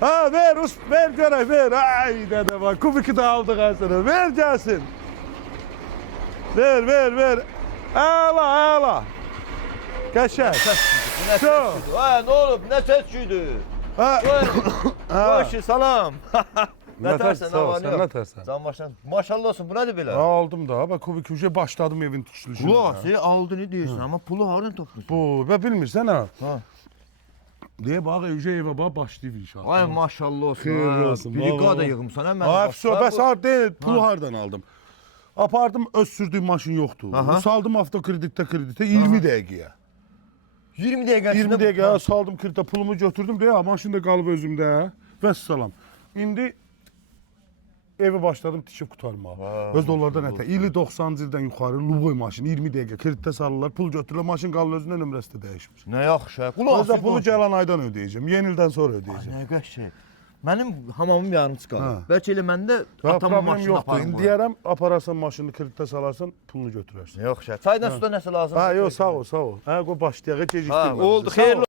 Ha ver, ver görək, ver. Ay dədə bak, kubiki de aldık ha sana. Ver gelsin. Ver. Əla, əla. Qəşəng. Bu ne Şu. sesçiydi? Ha ne olup ne sesçiydi? Ha. Ha. Hoş salam. Ne tersen sağ ol, ama sen ne ne yok. tersen? Sen başlan. Maşallah olsun bu nedir böyle? Aldım da, bak kubik uca başladım evin tutuşuluşuna. Kulası aldığını diyorsun ama pulu hardan topluyorsun? Bu, ben bilmirsən ha. Ha. Diye bak uca eve bak başlayıb inşallah. Ay maşallah olsun. Xeyirli ha. olsun, Brigada vallahi. yığımsan hemen. Ay, başlar bəs bu. ha deyil, pulu hardan aldım? Apardım, öz sürdüyüm maşın yoxdur. Aha. Saldım avtokreditə 20 dəqiqəyə. 20 dakika 20 içinde. dəqiqəyə saldım kreditə, pulumu götürdüm deyə, maşın da qalıb özümdə. Vəssalam. İndi evi başladım tikib qutarmağa. Öz onlardan ətə. İli 90-cı ildən yuxarı Luboy maşını 20 dəqiqə kreditə salırlar, pul götürürlər, maşın qalır özündə nömrəsi də dəyişmir. Ne yaxşı. Özdə pulu gələn aydan ödəyəcəm, yeni ildən sonra ödəyəcəm. Ne qəşəng. Mənim hamamım yarım çıxar. Ha. Bəlkə elə məndə Ha, atamın problem maşını yoxdur. aparım. İndi deyərəm, apararsan maşını kreditə salarsan, pulunu götürərsən. Yox şey. Çaydan suda nəsə lazım? Ha, yox, sağ ol. Ha, qoy başlayaq, Ha, gecikdirmə. oldu. bizi. Sağ ol. Xeyirli